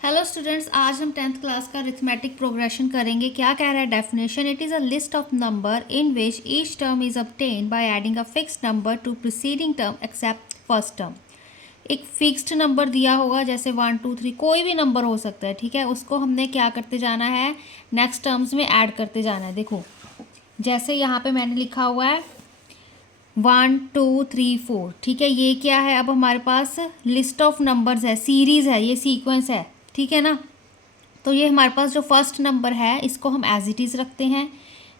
Hello students, आज हम 10th class का अरिथमेटिक प्रोग्रेशन करेंगे। क्या कह रहा है definition? It is a list of number in which each term is obtained by adding a fixed number two preceding term accept first term. एक fixed number दिया होगा, जैसे 1 2 3 कोई भी नंबर हो सकता है, ठीक है। उसको हमने क्या करते जाना है, नेक्स्ट टर्म्स में ऐड करते जाना है। देखो, जैसे यहाँ पे मैंने लिखा हुआ है 1 2 3 4, ठीक है। ये क्या है, अब हमारे पास लिस्ट ऑफ नंबर्स है, सीरीज़ है, ये सीक्वेंस है, ठीक है ना। तो ये हमारे पास जो फर्स्ट नंबर है इसको हम एज इट इज़ रखते हैं,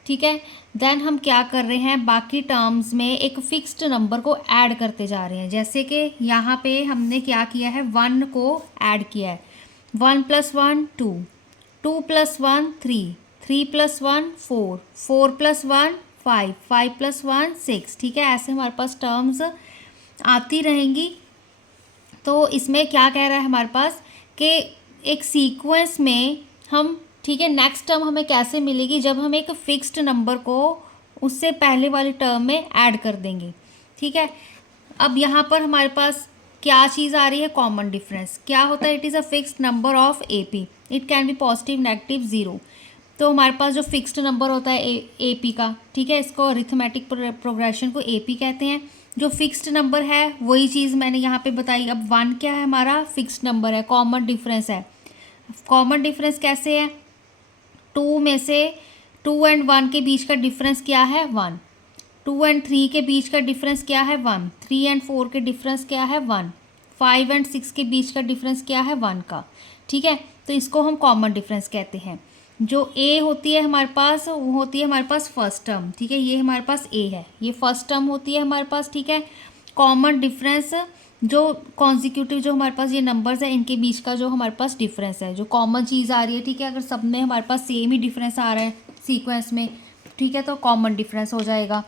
ठीक है। देन हम क्या कर रहे हैं, बाकी टर्म्स में एक फिक्स्ड नंबर को ऐड करते जा रहे हैं। जैसे कि यहाँ पे हमने क्या किया है, 1 को ऐड किया है। 1 + 1 2, 2 + 1 3, 3 + 1 4, 4 + 1 5, 5 + 1 6, ठीक है। ऐसे हमारे पास टर्म्स आती रहेंगी। तो इसमें क्या कह रहा है हमारे पास कि एक सीक्वेंस में हम, ठीक है, नेक्स्ट टर्म हमें कैसे मिलेगी, जब हम एक फिक्स्ड नंबर को उससे पहले वाली टर्म में ऐड कर देंगे, ठीक है। अब यहाँ पर हमारे पास क्या चीज़ आ रही है, कॉमन डिफरेंस। क्या होता है, it is a fixed number of AP, it can be positive negative zero. तो हमारे पास जो फिक्स्ड नंबर होता है AP का, ठीक है, इसको अरिथमेटिक प्रोग्रेशन को AP कहते हैं। जो फिक्स्ड नंबर है वही चीज़ मैंने यहाँ पे बताई। अब 1 क्या है, हमारा फिक्स्ड नंबर है, कॉमन डिफरेंस है। कॉमन डिफरेंस कैसे है, 2 में से 2 एंड 1 के बीच का डिफरेंस क्या है, 1। 2 एंड 3 के बीच का डिफरेंस क्या है, 1। 3 एंड 4 के डिफरेंस क्या है, 1। 5 एंड 6 के बीच का डिफरेंस क्या है, 1 का, ठीक है। तो इसको हम कॉमन डिफरेंस कहते हैं। जो ए होती है हमारे पास, वो होती है हमारे पास फर्स्ट टर्म, ठीक है। ये हमारे पास ए है, ये फर्स्ट टर्म होती है हमारे पास, ठीक है। कॉमन डिफरेंस, जो कॉन्जिक्यूटिव जो हमारे पास ये नंबर्स है, इनके बीच का जो हमारे पास डिफरेंस है, जो कॉमन चीज़ आ रही है, ठीक है। अगर सब में हमारे पास सेम ही डिफरेंस आ रहा है सीक्वेंस में, ठीक है, तो कॉमन डिफरेंस हो जाएगा।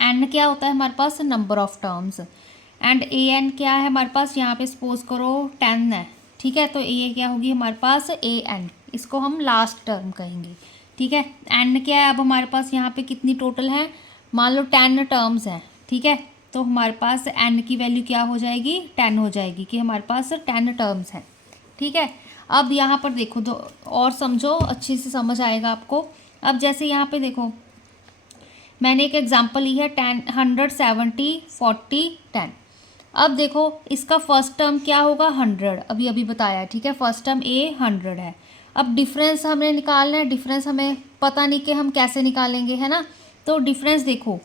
एन क्या होता है हमारे पास, number of terms. And a n क्या है हमारे पास, यहाँ पे सपोज करो 10 है, ठीक है। तो ये क्या होगी हमारे पास, ए एन, इसको हम लास्ट टर्म कहेंगे, ठीक है। एन क्या है, अब हमारे पास यहाँ पे कितनी टोटल है, मान लो 10 टर्म्स हैं, ठीक है। तो हमारे पास एन की वैल्यू क्या हो जाएगी, 10 हो जाएगी, कि हमारे पास 10 टर्म्स हैं, ठीक है। अब यहाँ पर देखो, दो और समझो, अच्छे से समझ आएगा आपको। अब जैसे यहाँ पे देखो, मैंने एक एग्जांपल ली है 10 170 40 10। अब देखो, इसका फर्स्ट टर्म क्या होगा, 100, अभी अभी बताया, ठीक है। फर्स्ट टर्म ए 100 है। अब डिफरेंस हमें निकालना है, डिफरेंस हमें पता नहीं कि हम कैसे निकालेंगे, है ना। तो डिफरेंस देखो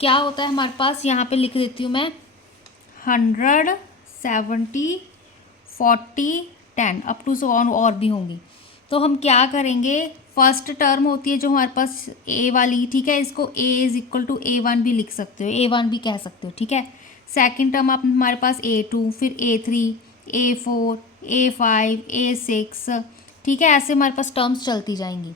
क्या होता है हमारे पास, यहाँ पे लिख देती हूँ मैं, 170 40 10 अप टू सो ऑन, और भी होंगी। तो हम क्या करेंगे, फर्स्ट टर्म होती है जो हमारे पास ए वाली, ठीक है। इसको ए इज इक्वल टू A1 भी लिख सकते हो, A1 भी कह सकते हो, ठीक है। सेकंड टर्म आप हमारे पास A2, फिर A3, A4, A5, A6, ठीक है। ऐसे हमारे पास टर्म्स चलती जाएंगी।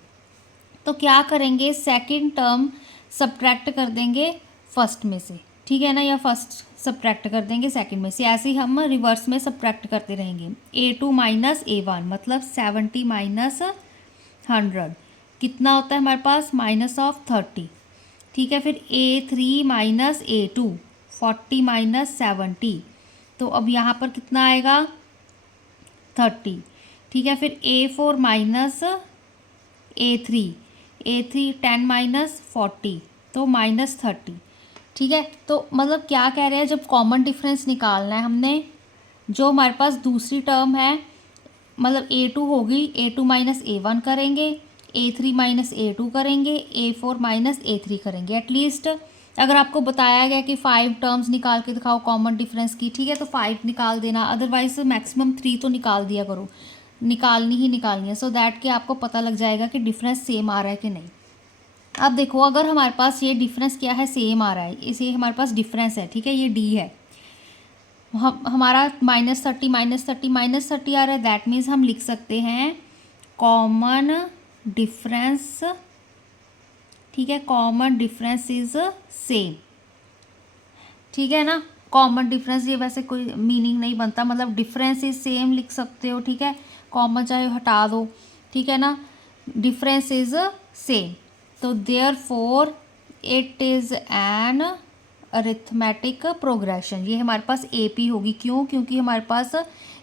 तो क्या करेंगे, सेकंड टर्म सब्ट्रैक्ट कर देंगे फर्स्ट में से, ठीक है ना, या फर्स्ट सब्ट्रैक्ट कर देंगे सेकंड में से। ऐसे ही हम रिवर्स में सब्ट्रैक्ट करते रहेंगे। A2 माइनस A1 मतलब 70 माइनस 100 कितना होता है हमारे पास, -30, ठीक है। फिर A3 माइनस A2 40 माइनस 70, तो अब यहाँ पर कितना आएगा, 30, ठीक है। फिर A4 minus A3, A3 10 minus 40, तो -30, ठीक है। तो मतलब क्या कह रहे हैं, जब कॉमन डिफरेंस निकालना है हमने, जो हमारे पास दूसरी टर्म है, मतलब A2 होगी, A2 माइनस A1 करेंगे, A3 माइनस A2 करेंगे, A4 माइनस A3 करेंगे। एटलीस्ट अगर आपको बताया गया कि 5 टर्म्स निकाल के दिखाओ कॉमन डिफरेंस की, ठीक है, तो 5 निकाल देना, अदरवाइज मैक्सिमम 3 तो निकाल दिया करो, निकालनी ही निकालनी है, सो दैट कि आपको पता लग जाएगा कि डिफरेंस सेम आ रहा है कि नहीं। अब देखो, अगर हमारे पास ये डिफरेंस क्या है, सेम आ रहा है, इसे हमारे पास डिफरेंस है, ठीक है, ये D है, हमारा -30 -30 आ रहा है, दैट मीन्स हम लिख सकते हैं कॉमन डिफरेंस, ठीक है, कॉमन डिफरेंस इज सेम, ठीक है ना। कॉमन डिफरेंस ये वैसे कोई मीनिंग नहीं बनता, मतलब डिफरेंस इज सेम लिख सकते हो, ठीक है। कॉमन चाहे हटा दो, ठीक है ना, डिफरेंस इज सेम। तो therefore it is an arithmetic progression, ये हमारे पास AP होगी, क्यों, क्योंकि हमारे पास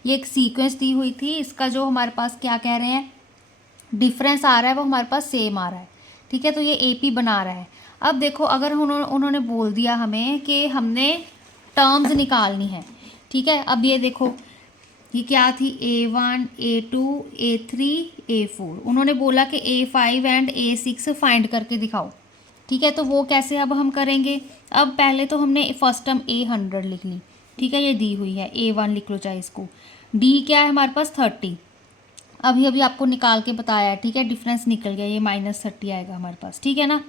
ये एक सीक्वेंस दी हुई थी, इसका जो हमारे पास क्या कह रहे हैं डिफरेंस आ रहा है वो हमारे पास सेम आ रहा है, ठीक है। तो ये AP बना रहा है। अब देखो अगर उन्होंने बोल दिया हमें कि हमने टर्म्स निकालनी है, ठीक है। अब ये देखो ये क्या थी, A1 A2 A3 A4, उन्होंने बोला कि A5 एंड A6 फाइंड करके दिखाओ, ठीक है। तो वो कैसे अब हम करेंगे, अब पहले तो हमने फर्स्ट टर्म A100 लिख ली, ठीक है, ये दी हुई है, A1 लिख लो चाहे इसको। D क्या है हमारे पास 30, अभी अभी आपको निकाल के बताया है, ठीक है, डिफरेंस निकल गया, ये -30 आएगा हमारे पास, ठीक है ना।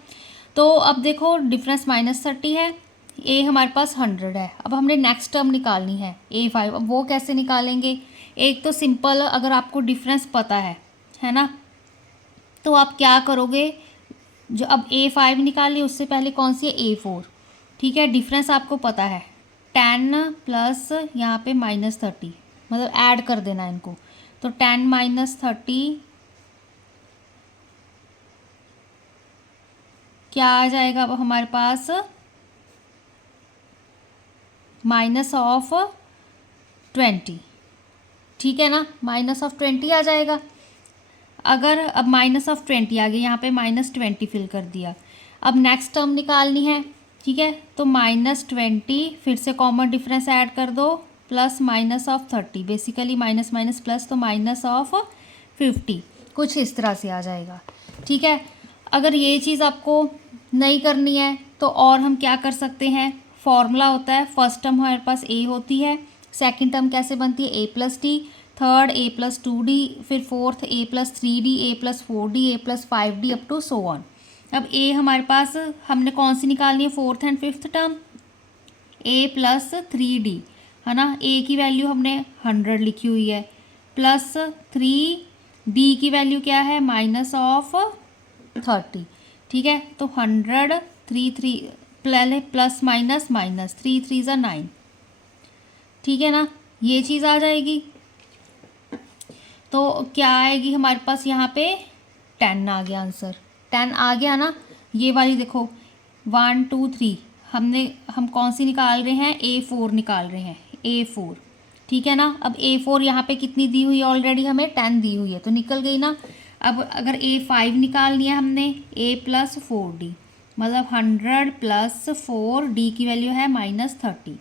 तो अब देखो डिफरेंस -30 है, A हमारे पास 100 है। अब हमने नेक्स्ट टर्म निकालनी है A5, अब वो कैसे निकालेंगे, एक तो सिंपल, अगर आपको डिफरेंस पता है ना, तो आप क्या करोगे, जो अब A5 निकाली उससे पहले कौन सी है A4, ठीक है। डिफरेंस आपको पता है 10 प्लस यहाँ पे -30, मतलब ऐड कर देना इनको, तो 10 - 30 क्या आ जाएगा अब हमारे पास, -20, ठीक है ना, -20 आ जाएगा। अगर अब -20 आ गया, यहाँ पे -20 फिल कर दिया, अब नेक्स्ट टर्म निकालनी है, ठीक है। तो -20 फिर से कॉमन डिफरेंस ऐड कर दो, plus -30, basically minus minus plus, तो -50, कुछ इस तरह से आ जाएगा, ठीक है। अगर ये चीज़ आपको नहीं करनी है तो और हम क्या कर सकते हैं, फॉर्मूला होता है, फर्स्ट टर्म हमारे पास A होती है, सेकंड टर्म कैसे बनती है A+D, थर्ड A+2D, फिर fourth A+3D, A+4D, A+5D up to so on. अब A हमारे पास हमने कौन सी निकालनी है, fourth and fifth term, A+3D, है ना। A की वैल्यू हमने 100 लिखी हुई है, +3D की वैल्यू क्या है, -30, ठीक है। तो 100 3 पहले प्लस माइनस माइनस, 3 3 = 9, ठीक है ना, ये चीज़ आ जाएगी। तो क्या आएगी हमारे पास यहाँ पे 10 आ गया, आंसर 10 आ गया ना। ये वाली देखो 1 2 3 हम कौन सी निकाल रहे हैं, A4 निकाल रहे हैं, A4, ठीक है ना। अब A4 यहाँ पे कितनी दी हुई है, ऑलरेडी हमें 10 दी हुई है, तो निकल गई ना। अब अगर A5 निकालनी है हमने, A+4D, मतलब 100 + 4D की वैल्यू है -30,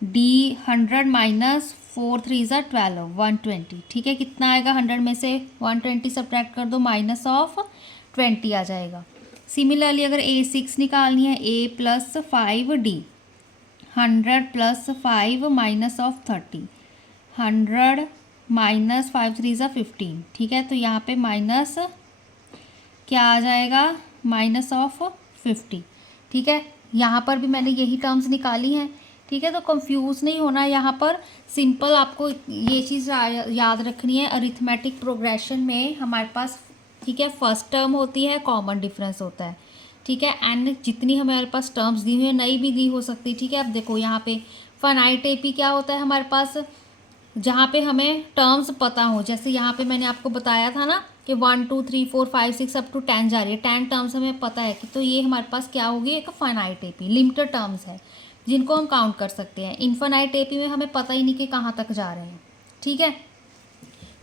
D 100 - 4 3 = 12, 120, ठीक है। कितना आएगा, 100 में से 120 सब्ट्रैक्ट कर दो, -20 आ जाएगा। सिमिलरली अगर A6 निकालनी है, A+5D, 100 + 5 -30, 100 - 5 3 = 15, ठीक है। तो यहाँ पे माइनस क्या आ जाएगा, -50, ठीक है। यहाँ पर भी मैंने यही टर्म्स निकाली हैं, ठीक है। तो कंफ्यूज नहीं होना, यहाँ पर सिंपल आपको ये चीज़ याद रखनी है, अरिथमेटिक प्रोग्रेशन में हमारे पास, ठीक है, फर्स्ट टर्म होती है, कॉमन डिफरेंस होता है, ठीक है। एंड जितनी हमारे पास टर्म्स दी हुई है, नई भी दी हो सकती है, ठीक है। अब देखो यहाँ पे फाइनाइट AP क्या होता है हमारे पास, जहाँ पे हमें टर्म्स पता हो, जैसे यहाँ पे मैंने आपको बताया था ना कि 1 2 3 4 5 6 अप टू 10 जा रही है, 10 टर्म्स हमें पता है कि, तो ये हमारे पास क्या होगी, एक फाइनाइट AP, लिमिटेड टर्म्स है जिनको हम काउंट कर सकते हैं। इनफाइनाइट AP में हमें पता ही नहीं कि कहाँ तक जा रहे हैं, ठीक है।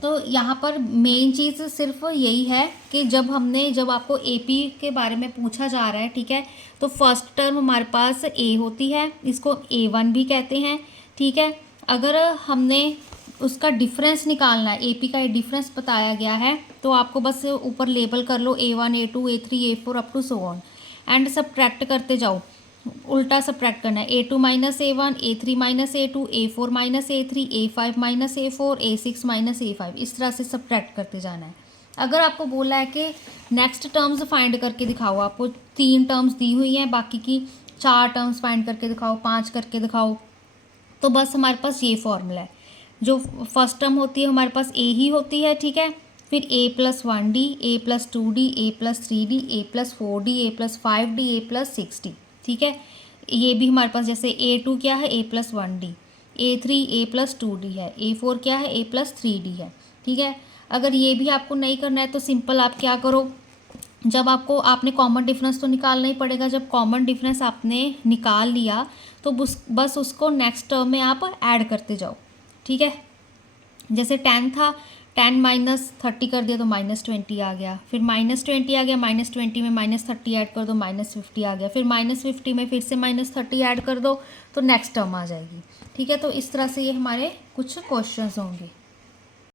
तो यहाँ पर मेन चीज़ सिर्फ यही है कि जब आपको AP के बारे में पूछा जा रहा है, ठीक है, तो फर्स्ट टर्म हमारे पास A होती है, इसको A1 भी कहते हैं, ठीक है। अगर हमने उसका डिफरेंस निकालना है, AP का ये डिफरेंस बताया गया है, तो आपको बस ऊपर लेबल कर लो A1 A2 A3 A4 up to so on, and subtract करते जाओ, उल्टा सब्ट्रैक्ट करना है, A2 - A1 A3 - A2 A4 - A3 A5 - A4 A6 - A5, इस तरह से सब्ट्रैक्ट करते जाना है। अगर आपको बोला है कि नेक्स्ट टर्म्स फाइंड करके दिखाओ, आपको 3 टर्म्स दी हुई हैं, बाकी की 4 टर्म्स फाइंड करके दिखाओ, 5 करके दिखाओ, तो बस हमारे पास ये फॉर्मूला है, जो फर्स्ट टर्म होती है हमारे पास A ही होती है, ठीक है। फिर A+1D, A+2D, A+3D, A+4D, A+5D, A+6D, ठीक है। ये भी हमारे पास जैसे A2 क्या है, A+1D, A3 A+2D है, A4 क्या है, A+3D है, ठीक है। अगर ये भी आपको नहीं करना है तो सिंपल आप क्या करो, जब आपने कॉमन डिफरेंस तो निकालना ही पड़ेगा, जब कॉमन डिफरेंस आपने निकाल लिया तो बस उसको नेक्स्ट टर्म में आप ऐड करते जाओ, ठीक है। जैसे 10 था, 10 माइनस 30 कर दिया तो -20 आ गया, फिर -20 आ गया, -20 में -30 ऐड कर दो -50 आ गया, फिर -50 में फिर से -30 ऐड कर दो तो नेक्स्ट टर्म आ जाएगी। ठीक है, तो इस तरह से ये हमारे कुछ क्वेश्चंस होंगे।